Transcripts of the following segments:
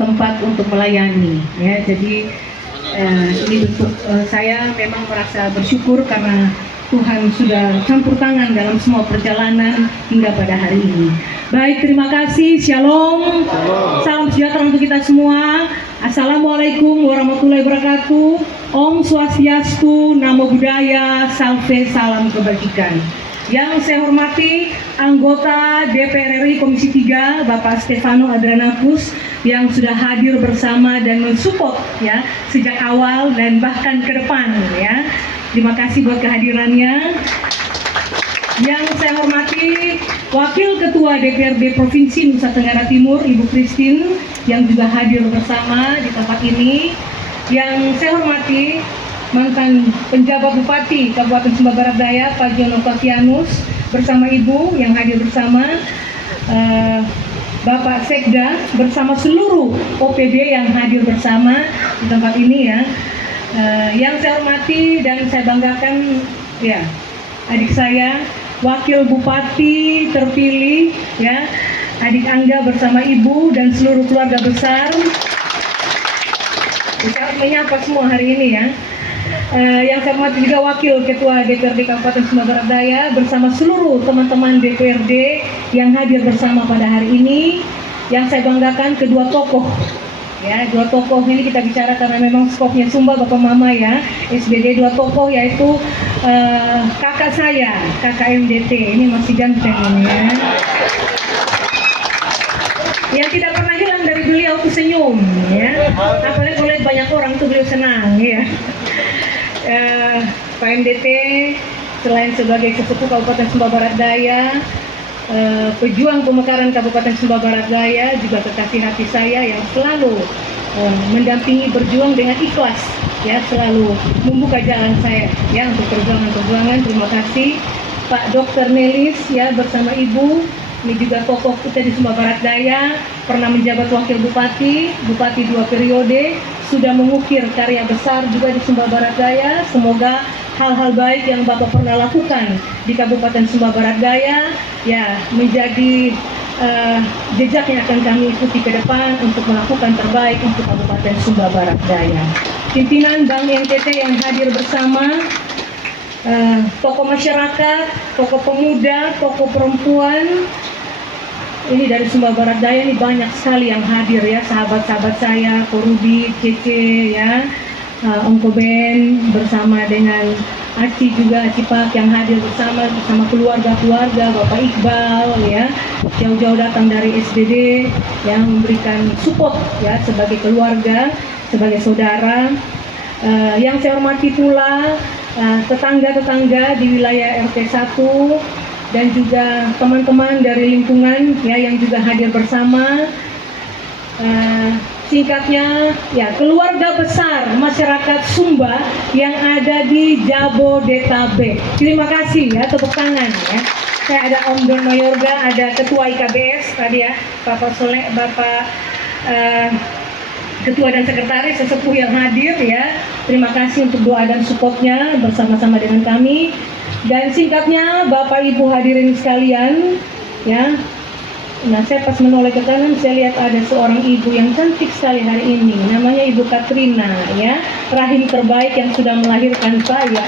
tempat untuk melayani ya. Jadi ini bentuk saya memang merasa bersyukur karena Tuhan sudah campur tangan dalam semua perjalanan hingga pada hari ini. Baik, terima kasih. Shalom. Salam sejahtera untuk kita semua. Assalamualaikum warahmatullahi wabarakatuh. Om Swastiastu, Namo Buddhaya, Salve, salam kebajikan. Yang saya hormati anggota DPR RI Komisi 3 Bapak Stefano Adrianus yang sudah hadir bersama dan mensupport ya sejak awal dan bahkan ke depan ya. Terima kasih buat kehadirannya. Yang saya hormati Wakil Ketua DPRD Provinsi Nusa Tenggara Timur Ibu Christine yang juga hadir bersama di tempat ini. Yang saya hormati mantan penjabat Bupati Kabupaten Sumba Barat Daya Pak Jono Kotianus bersama Ibu yang hadir bersama, Bapak Sekda bersama seluruh OPD yang hadir bersama di tempat ini ya. Yang saya hormati dan saya banggakan ya adik saya Wakil Bupati terpilih ya, adik Angga bersama Ibu dan seluruh keluarga besar. Kita menyapa semua hari ini ya. Yang saya hormati juga Wakil Ketua DPRD Kabupaten Sumba Barat Daya bersama seluruh teman-teman DPRD yang hadir bersama pada hari ini. Yang saya banggakan kedua tokoh ya, dua tokoh ini kita bicara karena memang skopnya Sumba Bapak Mama ya. SBD dua tokoh yaitu kakak saya, kakak MDT ini masih ganteng ini ya. Yang tidak pernah hilang dari beliau itu senyum ya. Apalagi oleh banyak orang tuh beliau senang ya. Pak MDT selain sebagai sesepuh Kabupaten Sumba Barat Daya, pejuang pemekaran Kabupaten Sumba Barat Daya, juga kekasih hati saya yang selalu mendampingi berjuang dengan ikhlas ya, selalu membuka jalan saya ya untuk perjuangan-perjuangan. Terima kasih Pak Dr. Nelis ya bersama Ibu. Ini juga tokoh kita di Sumba Barat Daya, pernah menjabat wakil bupati 2 periode, sudah mengukir karya besar juga di Sumba Barat Daya. Semoga hal-hal baik yang Bapak pernah lakukan di Kabupaten Sumba Barat Daya ya menjadi jejak yang akan kami ikuti ke depan untuk melakukan terbaik untuk Kabupaten Sumba Barat Daya. Pimpinan Bank NTT yang hadir bersama, tokoh masyarakat, tokoh pemuda, tokoh perempuan, ini dari Sumba Barat Daya ini banyak sekali yang hadir ya, sahabat-sahabat saya, Korudi, Cece ya, Om Koben bersama dengan Aci juga, Aci Pak yang hadir bersama keluarga-keluarga, Bapak Iqbal ya, jauh-jauh datang dari SBD yang memberikan support ya sebagai keluarga, sebagai saudara. Yang saya hormati pula tetangga-tetangga di wilayah RT 1 dan juga teman-teman dari lingkungan ya yang juga hadir bersama. Singkatnya ya, keluarga besar masyarakat Sumba yang ada di Jabodetabek. Terima kasih ya, tepuk tangan ya. Saya ada Om Don Mayorga, ada Ketua IKBS tadi ya, Bapak Soleh, Bapak Ketua dan Sekretaris sesepuh yang hadir ya. Terima kasih untuk doa dan supportnya bersama-sama dengan kami. Dan singkatnya Bapak Ibu hadirin sekalian ya. Nah, saya pas menoleh ke kanan saya lihat ada seorang ibu yang cantik sekali hari ini. Namanya Ibu Katrina ya, rahim terbaik yang sudah melahirkan saya.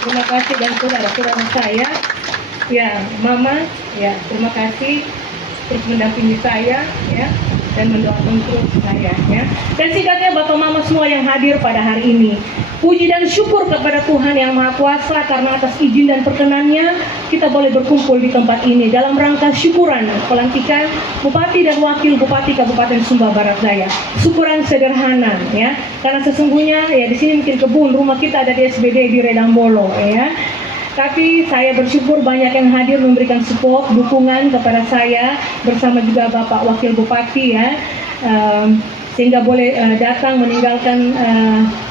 Terima kasih dan saudara-saudara saya. Ya, Mama ya, terima kasih terus mendampingi saya ya dan mendoakan terus saya ya. Dan singkatnya Bapak Mama semua yang hadir pada hari ini, puji dan syukur kepada Tuhan Yang Maha Kuasa karena atas izin dan perkenannya kita boleh berkumpul di tempat ini dalam rangka syukuran pelantikan Bupati dan Wakil Bupati Kabupaten Sumba Barat Daya. Syukuran sederhana ya, karena sesungguhnya ya di sini mungkin kebun rumah kita ada di SBD di Redambolo ya. Tapi saya bersyukur banyak yang hadir memberikan support, dukungan kepada saya bersama juga Bapak Wakil Bupati ya, sehingga boleh datang meninggalkan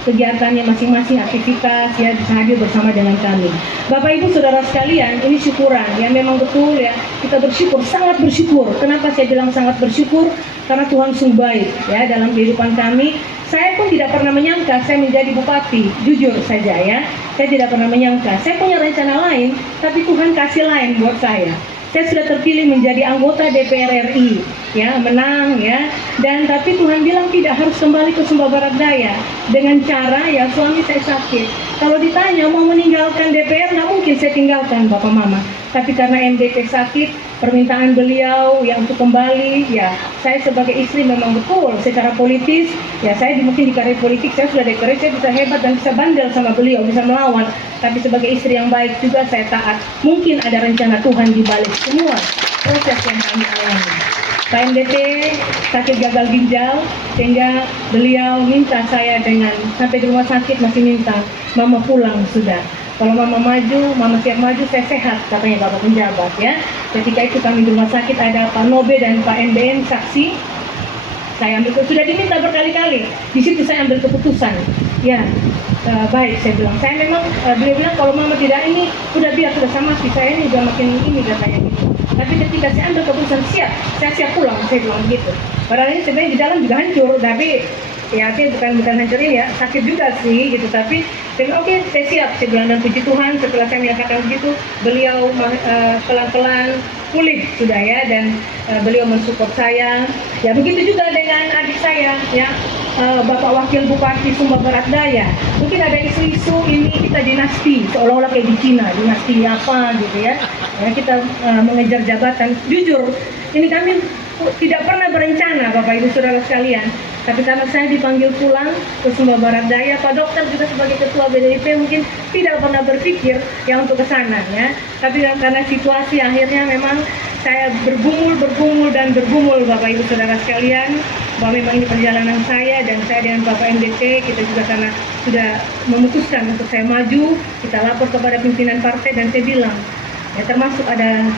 kegiatannya masing-masing aktivitas ya, bisa hadir bersama dengan kami. Bapak Ibu Saudara sekalian, ini syukuran ya, memang betul ya, kita bersyukur, sangat bersyukur. Kenapa saya bilang sangat bersyukur? Karena Tuhan sungguh baik ya dalam kehidupan kami. Saya pun tidak pernah menyangka saya menjadi bupati, jujur saja ya. Saya tidak pernah menyangka. Saya punya rencana lain, tapi Tuhan kasih lain buat saya. saya sudah terpilih menjadi anggota DPR RI, ya, menang, ya. Dan tapi Tuhan bilang tidak harus kembali ke Sumba Barat Daya dengan cara ya suami saya sakit. Kalau ditanya mau meninggalkan DPR, nggak mungkin saya tinggalkan Bapak Mama. Tapi karena MDT sakit, permintaan beliau ya untuk kembali, ya saya sebagai istri memang betul secara politis, ya saya mungkin di karir politik saya sudah deklarasi saya bisa hebat dan bisa bandel sama beliau, bisa melawan. Tapi sebagai istri yang baik juga saya taat. Mungkin ada rencana Tuhan di balik semua proses yang kami alami. Pak MDT sakit gagal ginjal, sehingga beliau minta saya dengan sampai di rumah sakit masih minta, Mama pulang sudah. Kalau Mama maju, Mama siap maju, saya sehat, katanya Bapak penjabat, ya. Ketika itu kami di rumah sakit ada Pak Nobe dan Pak NBN saksi. Saya ambil, sudah diminta berkali-kali. Di situ saya ambil keputusan. Ya, baik, saya bilang. Saya memang, beliau bilang kalau Mama tidak ini, udah biar sudah sama sih, saya ini udah makin ini katanya gitu. Tapi ketika saya ambil keputusan siap, saya siap pulang, saya bilang gitu. Padahal ini sebenarnya di dalam juga hancur, tapi ya bukan hancur ini ya, sakit juga sih gitu. Tapi oke, saya siap, saya bilang. Dan puji Tuhan setelah saya menyatakan begitu, beliau pelan-pelan pulih sudah ya, dan beliau mensupport saya. Ya begitu juga dengan adik saya ya, Bapak Wakil Bupati Sumba Barat Daya. Mungkin ada isu-isu ini kita dinasti, seolah-olah kayak di Cina, dinasti apa gitu ya. Ya kita mengejar jabatan. Jujur, ini kami tidak pernah berencana Bapak Ibu Saudara sekalian. Tapi karena saya dipanggil pulang ke Sumba Barat Daya, Pak Dokter juga sebagai Ketua BDIP mungkin tidak pernah berpikir ya untuk ke sana ya. Tapi karena situasi akhirnya memang saya bergumul Bapak Ibu Saudara sekalian, bahwa memang ini perjalanan saya, dan saya dengan Bapak MDT kita juga karena sudah memutuskan untuk saya maju, kita lapor kepada pimpinan partai dan saya bilang ya, termasuk ada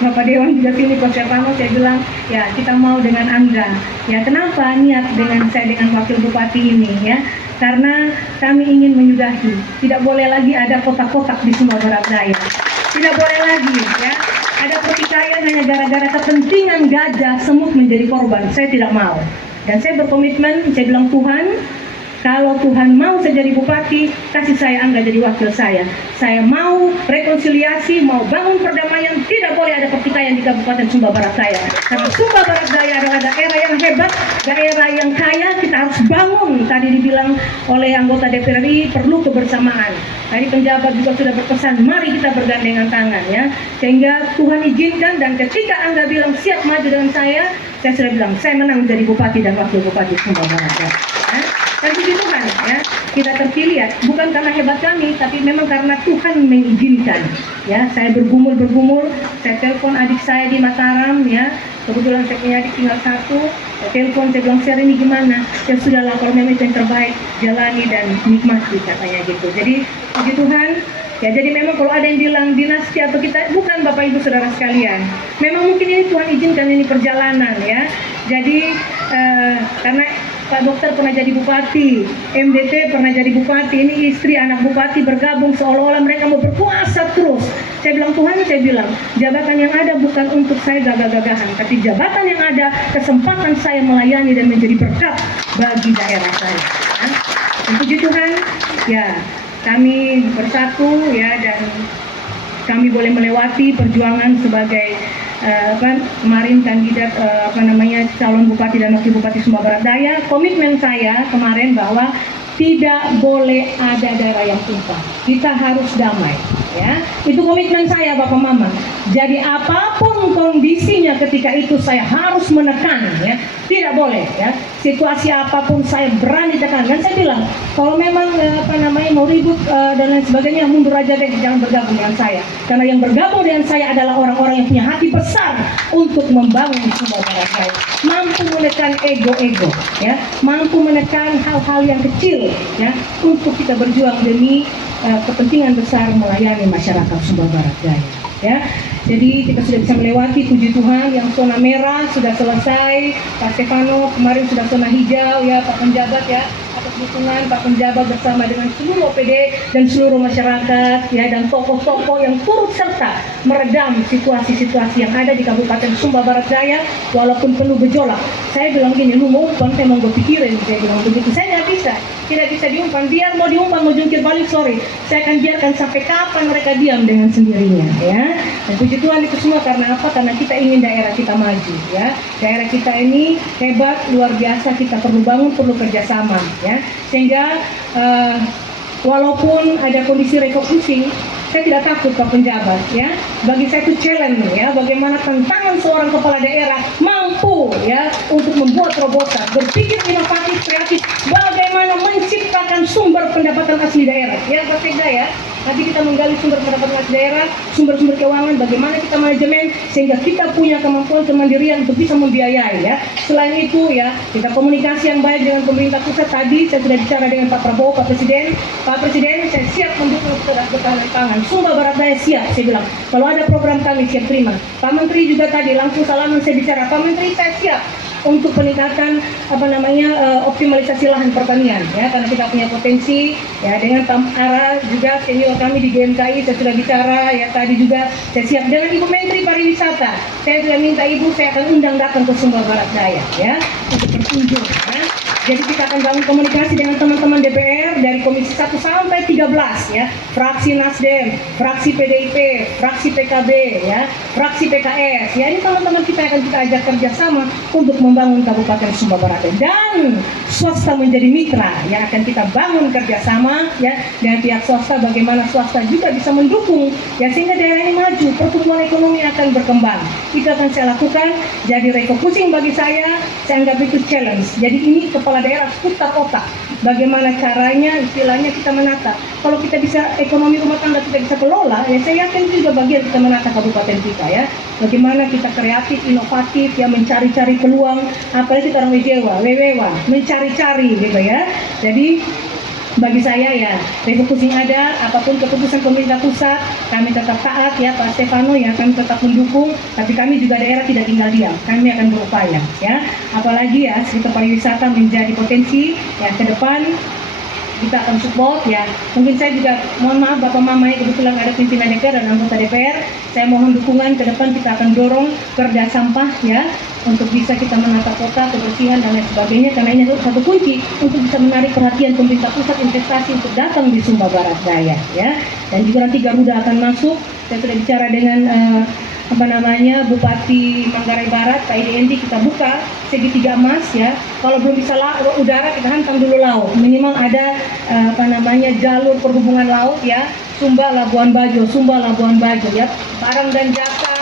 Bapak Dewan juga sini, Pak Serpano, saya bilang ya kita mau dengan Angga. Ya kenapa niat dengan saya dengan Wakil Bupati ini ya? Karena kami ingin menyudahi, tidak boleh lagi ada kotak-kotak di Sumba Barat Daya. Tidak boleh lagi ya, ada pertikaian hanya gara-gara kepentingan gajah semut menjadi korban. Saya tidak mau. Dan saya berkomitmen, saya bilang Tuhan, kalau Tuhan mau saya jadi bupati, kasih saya Angga jadi wakil saya. Saya mau rekonsiliasi, mau bangun perdamaian, tidak boleh ada pertikaian di Kabupaten Sumba Barat Daya. Karena Sumba Barat Daya adalah daerah yang hebat, daerah yang kaya, kita harus bangun. Tadi dibilang oleh anggota DPR RI, perlu kebersamaan. Tadi penjabat juga sudah berpesan, mari kita bergandengan tangan ya. Sehingga Tuhan izinkan, dan ketika Angga bilang siap maju dengan saya sudah bilang, saya menang menjadi bupati dan wakil bupati Sumba Barat Daya. Dan puji Tuhan ya, kita terpilih ya, bukan karena hebat kami, tapi memang karena Tuhan mengizinkan ya. Saya bergumul, saya telepon adik saya di Mataram ya, kebetulan saya punya adik tinggal satu, saya telepon, saya bilang share ini gimana, ya sudahlah kalau memang itu yang terbaik, jalani dan nikmati katanya gitu. Jadi puji Tuhan ya, jadi memang kalau ada yang bilang dinasti atau kita, bukan Bapak Ibu Saudara sekalian, memang mungkin ini Tuhan izinkan, ini perjalanan ya. Jadi karena Pak Dokter pernah jadi bupati, MDT pernah jadi bupati, ini istri anak bupati bergabung seolah-olah mereka mau berkuasa terus. Saya bilang Tuhan, saya bilang jabatan yang ada bukan untuk saya gagah-gagahan, tapi jabatan yang ada kesempatan saya melayani dan menjadi berkat bagi daerah saya. Dan puji Tuhan, ya kami bersatu ya, dan kami boleh melewati perjuangan sebagai kemarin kandidat calon bupati dan wakil bupati Sumba Barat Daya. Komitmen saya kemarin bahwa tidak boleh ada daerah yang tumpah. Kita harus damai ya. Itu komitmen saya Bapak Mama. Jadi apapun kondisinya ketika itu saya harus menekan ya. Tidak boleh ya. Situasi apapun saya berani tekan. Dan saya bilang kalau memang mau ribut dan lain sebagainya, mundur aja deh, jangan bergabung dengan saya. Karena yang bergabung dengan saya adalah orang-orang yang punya hati besar untuk membangun Sumba Barat Daya. Mampu menekan ego-ego ya, mampu menekan hal-hal yang kecil ya, untuk kita berjuang demi kepentingan besar melayani masyarakat Sumba Barat Daya ya. Jadi kita sudah bisa melewati, puji Tuhan, yang zona merah sudah selesai, Pak Stefano kemarin sudah zona hijau ya, Pak penjabat ya, atas dukungan Pak Penjabat bersama dengan seluruh OPD dan seluruh masyarakat ya, dan tokoh-tokoh yang turut serta meredam situasi-situasi yang ada di Kabupaten Sumba Barat Daya walaupun penuh gejolak. Saya bilang gini, lu mau umpan, saya mau gue pikirin, saya bilang begitu. Saya tidak bisa diumpan, biar mau diumpan, mau jungkir balik, sorry, saya akan biarkan sampai kapan mereka diam dengan sendirinya ya. Dan puji Tuhan itu semua karena apa? Karena kita ingin daerah kita maju ya. Daerah kita ini hebat, luar biasa, kita perlu bangun, perlu kerjasama ya. Sehingga walaupun ada kondisi refocusing, saya tidak takut Pak Penjabat ya. Bagi saya itu challenge ya, bagaimana tantangan seorang kepala daerah mampu ya untuk membuat terobosan, berpikir inovatif, kreatif, bagaimana menciptakan sumber pendapatan asli daerah. Ya Pak Sekda ya, nanti kita menggali sumber pendapatan asli daerah, sumber-sumber keuangan, bagaimana kita manajemen sehingga kita punya kemampuan kemandirian untuk bisa membiayai ya. Selain itu ya, kita komunikasi yang baik dengan pemerintah pusat. Tadi saya sudah bicara dengan Pak Prabowo, Pak Presiden, saya siap mendukung ketahanan pangan. Sumba Barat Daya siap, saya bilang. Kalau ada program kami siap terima. Pak Menteri juga tadi langsung salaman saya bicara, Pak Menteri saya siap untuk peningkatan optimalisasi lahan pertanian ya, karena kita punya potensi ya. Dengan Pak Ara juga senior kami di GMKI saya sudah bicara ya, tadi juga saya siap. Dengan Ibu Menteri Pariwisata saya sudah minta Ibu, saya akan undang datang ke Sumba Barat Daya ya untuk berkunjung ya. Jadi kita akan bangun komunikasi dengan teman-teman DPR dari Komisi 1 sampai 13 ya, fraksi Nasdem, fraksi PDIP, fraksi PKB ya, fraksi PKS ya. Ini teman-teman kita akan kita ajak kerjasama untuk membangun Kabupaten Sumba Barat, dan swasta menjadi mitra yang akan kita bangun kerjasama ya dengan pihak swasta, bagaimana swasta juga bisa mendukung ya sehingga daerah ini maju, pertumbuhan ekonomi akan berkembang. Itu akan saya lakukan. Jadi refocusing bagi saya anggap itu challenge. Jadi ini kepala daerah putar otak, bagaimana caranya istilahnya kita menata. Kalau kita bisa ekonomi rumah tangga kita bisa kelola ya, saya yakin itu juga bagian kita menata kabupaten kita ya. Bagaimana kita kreatif, inovatif ya, mencari-cari peluang, apalagi kita orang wewewa, mencari-cari gitu ya. Jadi bagi saya ya, refocusing ada, apapun keputusan pemerintah pusat, kami tetap taat ya Pak Stefano ya, kami tetap mendukung, tapi kami juga daerah tidak tinggal diam, kami akan berupaya ya. Apalagi ya, sektor pariwisata menjadi potensi ya ke depan, kita akan support ya. Mungkin saya juga mohon maaf Bapak Mama ya, kebetulan ada pimpinan DPR dan anggota DPR, saya mohon dukungan ke depan. Kita akan dorong perda sampah ya, untuk bisa kita menata kota, kebersihan dan lain sebagainya, karena ini adalah satu kunci untuk bisa menarik perhatian pemerintah pusat investasi untuk datang di Sumba Barat Daya ya. Dan juga nanti Garuda akan masuk. Saya sudah bicara dengan Bupati Manggarai Barat, Pak Endi, kita buka segitiga emas ya. Kalau belum bisa udara, kita hantam dulu laut. Minimal ada jalur perhubungan laut ya. Sumba Labuan Bajo ya. Barang dan jasa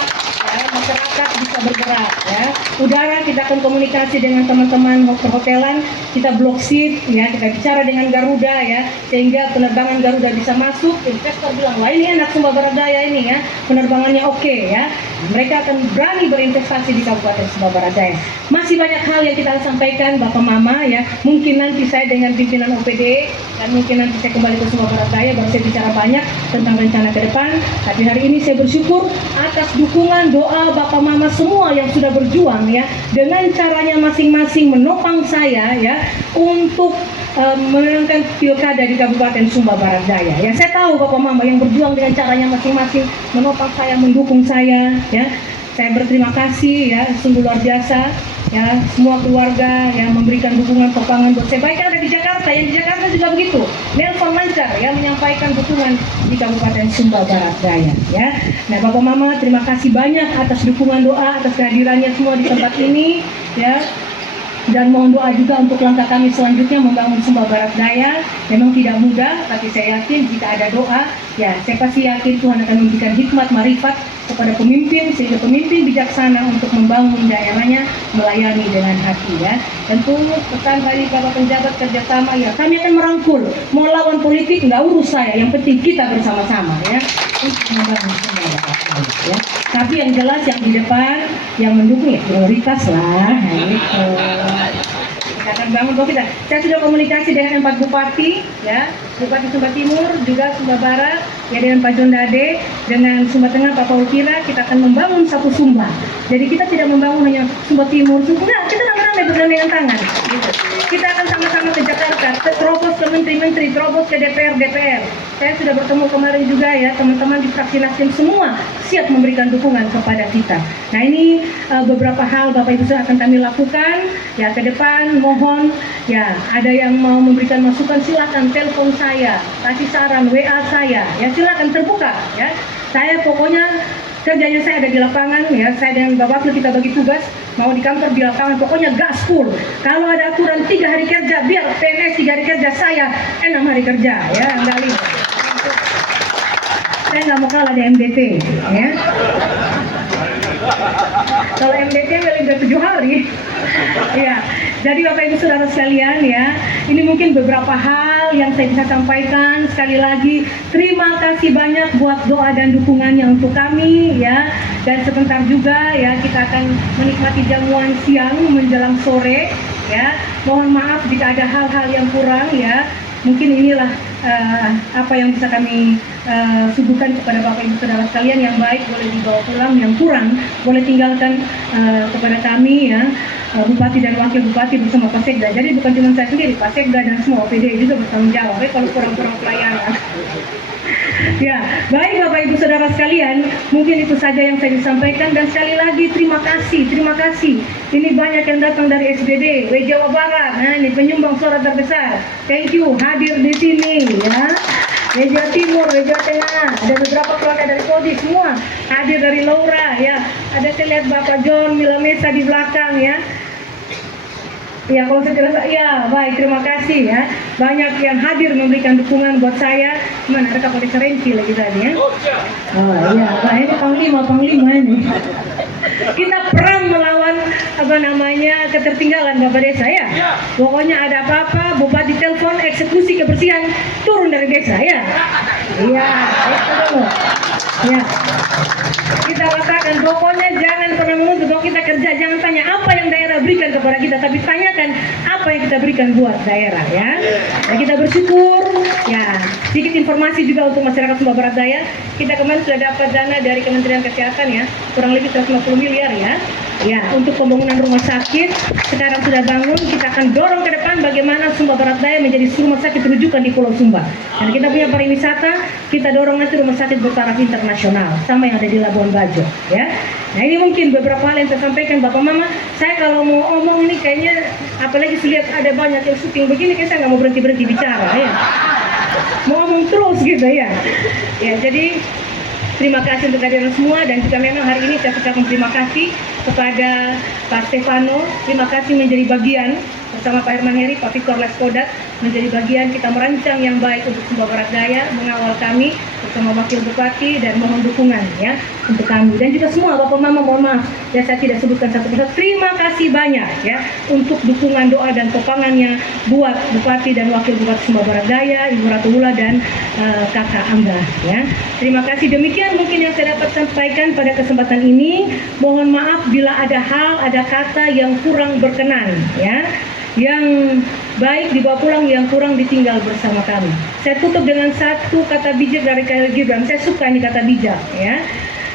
ya, masyarakat bisa bergerak ya. Udara kita akan komunikasi dengan teman-teman perhotelan, kita block seat ya, kita bicara dengan Garuda ya, sehingga penerbangan Garuda bisa masuk. Investor bilang, wah ini enak Sumba Barat Daya ini ya, penerbangannya oke ya. Mereka akan berani berinvestasi di Kabupaten Sumba Barat Daya. Masih banyak hal yang kita sampaikan Bapak Mama ya. Mungkin nanti saya dengan pimpinan OPD, dan mungkin nanti saya kembali ke Sumba Barat Daya baru saya bicara banyak tentang rencana ke depan. Tapi hari ini saya bersyukur atas dukungan doa Bapak Mama semua yang sudah berjuang ya, dengan caranya masing-masing menopang saya ya untuk menangkan pilkada di Kabupaten Sumba Barat Daya. Ya, saya tahu Bapak Mama yang berjuang dengan caranya masing-masing, menopang saya, mendukung saya ya. Saya berterima kasih ya, sungguh luar biasa ya, semua keluarga yang memberikan dukungan topangan buat saya. Baik ada di Jakarta, yang di Jakarta juga begitu. Nelson lancar ya menyampaikan dukungan di Kabupaten Sumba Barat Daya ya. Nah Bapak Mama, terima kasih banyak atas dukungan doa, atas kehadirannya semua di tempat ini ya. Dan mohon doa juga untuk langkah kami selanjutnya membangun Sumba Barat Daya. Memang tidak mudah, tapi saya yakin jika ada doa, ya saya pasti yakin Tuhan akan memberikan hikmat marifat kepada pemimpin, sehingga pemimpin bijaksana untuk membangun daerahnya, melayani dengan hati ya. Tentu pesan dari Bapak Penjabat kerjasama ya, kami akan merangkul. Mau lawan politik nggak urus saya, yang penting kita bersama-sama ya untuk membangun Sumba Barat Daya ya. Tapi yang jelas yang di depan, yang mendukung ya prioritas lah. Nah, gitu. Kita akan bangun kok kita. Saya sudah komunikasi dengan 4 bupati ya, Bupati Sumba Timur, juga Sumba Barat ya, dengan Pak John Dade, dengan Sumba Tengah Pak Paul Kira. Kita akan membangun satu Sumba. Jadi kita tidak membangun hanya Sumba Timur, enggak, kita rame-rame bergandengan tangan gitu. Kita akan sama-sama ke Jakarta, ke diterobos ke DPR. Saya sudah bertemu kemarin juga ya, teman-teman di fraksi Nasdem semua siap memberikan dukungan kepada kita. Nah ini beberapa hal Bapak Ibu akan kami lakukan ya ke depan. Mohon ya, ada yang mau memberikan masukan silakan telepon saya, kasih saran WA saya ya, silakan terbuka ya. Saya pokoknya kerjanya saya ada di lapangan ya, saya dengan Bapak Ibu kita bagi tugas, mau di kantor di lapangan, pokoknya gaspol. Kalau ada aturan 3 hari kerja, biar PNS 3 hari kerja, saya 6 hari kerja ya, enggak libur. Saya nggak mau kalah di MDT ya. Kalau MDT lebih dari 7 hari ya. Jadi Bapak Ibu Saudara sekalian ya, ini mungkin beberapa hal yang saya bisa sampaikan. Sekali lagi terima kasih banyak buat doa dan dukungannya untuk kami ya. Dan sebentar juga ya kita akan menikmati jamuan siang menjelang sore ya. Mohon maaf jika ada hal-hal yang kurang ya. Mungkin inilah apa yang bisa kami suguhkan kepada Bapak Ibu Saudara sekalian. Yang baik boleh dibawa pulang, yang kurang boleh tinggalkan kepada kami ya, Bupati dan Wakil Bupati bersama Pak Sekda. Jadi bukan cuma saya sendiri, Pak Sekda dan semua OPD juga bertanggung jawab ya kalau kurang-kurang pelayanan. Ya, baik Bapak Ibu Saudara sekalian, mungkin itu saja yang saya disampaikan. Dan sekali lagi terima kasih. Ini banyak yang datang dari SBD, Jawa Barat. Nah, ini penyumbang suara terbesar. Thank you hadir di sini ya. Jawa Timur, Jawa Tengah, ada beberapa keluarga dari Kodi semua hadir, dari Laura ya. Ada saya lihat Bapak John Milamesa di belakang ya. Ya, kalau saya jelas, ya baik, terima kasih ya. Banyak yang hadir memberikan dukungan buat saya. Mana ada Kapolres Renci lagi tadi ya. Oh iya, Pak ini Panglima ini. Kita perang melawan ketertinggalan Bapak Desa ya. Pokoknya ada apa-apa, Bupati telepon, eksekusi kebersihan turun dari desa ya. Iya, itu dulu. Ya. Kita katakan pokoknya jangan pernah menuntut bahwa kita kerja, jangan tanya apa yang daerah berikan kepada kita, tapi tanyakan apa yang kita berikan buat daerah ya. Nah, kita bersyukur ya. Sedikit informasi juga untuk masyarakat Sumba Barat Daya. Kita kemarin sudah dapat dana dari Kementerian Kesehatan ya, kurang lebih 150 miliar ya. Ya, untuk pembangunan rumah sakit sekarang sudah bangun. Kita akan dorong ke depan bagaimana Sumba Barat Daya menjadi rumah sakit rujukan di Pulau Sumba. Dan kita punya pariwisata, kita dorong nanti rumah sakit bertaraf internasional sama yang ada di Labuan Bajo ya. Nah, ini mungkin beberapa hal yang saya sampaikan Bapak Mama. Saya kalau mau omong ini kayaknya, apalagi lihat ada banyak yang syuting begini, kayak saya nggak mau berhenti bicara ya. Mau ngomong terus gitu ya. Ya, jadi terima kasih untuk kehadiran semua, dan juga memang hari ini saya ucapkan terima kasih kepada Pak Stefano. Terima kasih menjadi bagian bersama Pak Herman Heri, Pak Victor Leskodat, menjadi bagian kita merancang yang baik untuk Sumba Barat Daya, mengawal kami bersama Wakil Bupati, dan mohon dukungan ya untuk kami. Dan juga semua Bapak Mama, mohon maaf ya saya tidak sebutkan satu persatu. Terima kasih banyak ya untuk dukungan doa dan topangannya buat Bupati dan Wakil Bupati Sumba Barat Daya, Ibu Ratu Hula dan Kakak Angga ya. Terima kasih. Demikian mungkin yang saya dapat sampaikan pada kesempatan ini. Mohon maaf bila ada hal, ada kata yang kurang berkenan ya. Yang baik dibawa pulang, yang kurang ditinggal bersama kami. Saya tutup dengan satu kata bijak dari Khairil Gibran. Saya suka ini kata bijak ya.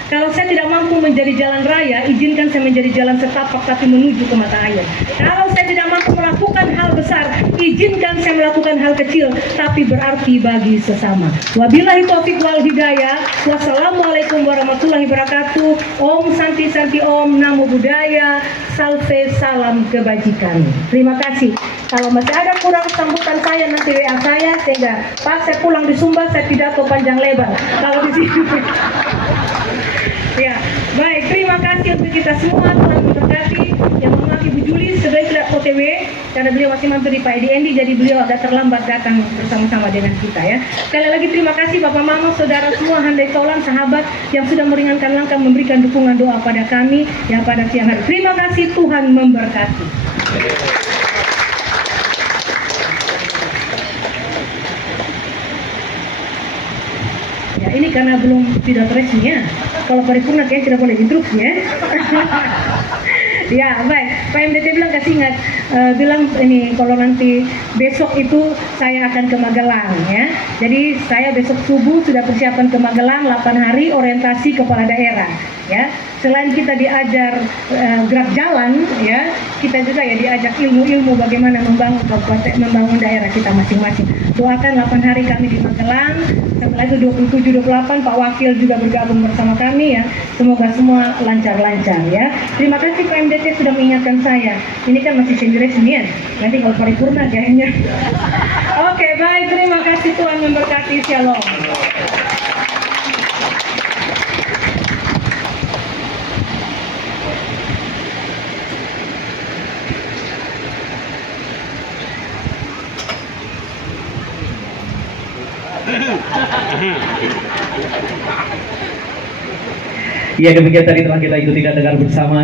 Kalau saya tidak mampu menjadi jalan raya, izinkan saya menjadi jalan setapak tapi menuju ke mata air. Kalau saya tidak mampu melakukan hal besar, izinkan saya melakukan hal kecil tapi berarti bagi sesama. Wabillahi taufiq wal hidayah. Wassalamualaikum warahmatullahi wabarakatuh. Om Santi Santi Om, Namo Buddhaya, Salve, salam kebajikan. Terima kasih. Kalau masih ada kurang sambutan saya nanti WA saya, sehingga pas saya pulang di Sumba saya pidato panjang lebar. Kalau di sini. Ya, baik, terima kasih untuk kita semua. Tuhan memberkati. Yang mohon maaf Ibu Juli sebaiknya OTW karena beliau masih mampir di Pak Edi Endi, jadi beliau agak terlambat datang bersama-sama dengan kita ya. Sekali lagi terima kasih Bapak Mama, saudara semua, handai taulan, sahabat yang sudah meringankan langkah memberikan dukungan doa pada kami ya pada siang hari. Terima kasih, Tuhan memberkati. Ya, ini karena belum pidato resminya. Kalau paripurna kayaknya tidak boleh interupsi ya. Ya, baik. Pak MDT bilang kasih ingat, bilang ini kalau nanti besok itu saya akan ke Magelang ya. Jadi saya besok subuh sudah persiapan ke Magelang 8 hari orientasi kepala daerah ya. selain kita diajar gerak jalan, ya, kita juga ya diajak ilmu-ilmu bagaimana membangun kabupaten, membangun daerah kita masing-masing. Doakan 8 hari kami di Magelang, setelah itu 27-28 Pak Wakil juga bergabung bersama kami ya. Semoga semua lancar-lancar ya. Terima kasih Pak MDT sudah mengingatkan saya. Ini kan masih sendiri sendirian. Nanti kalau paripurna kayaknya. Oke, baik, terima kasih, Tuhan memberkati. Shalom. Ya, demikian tadi telah kita ikuti dan dengar bersama.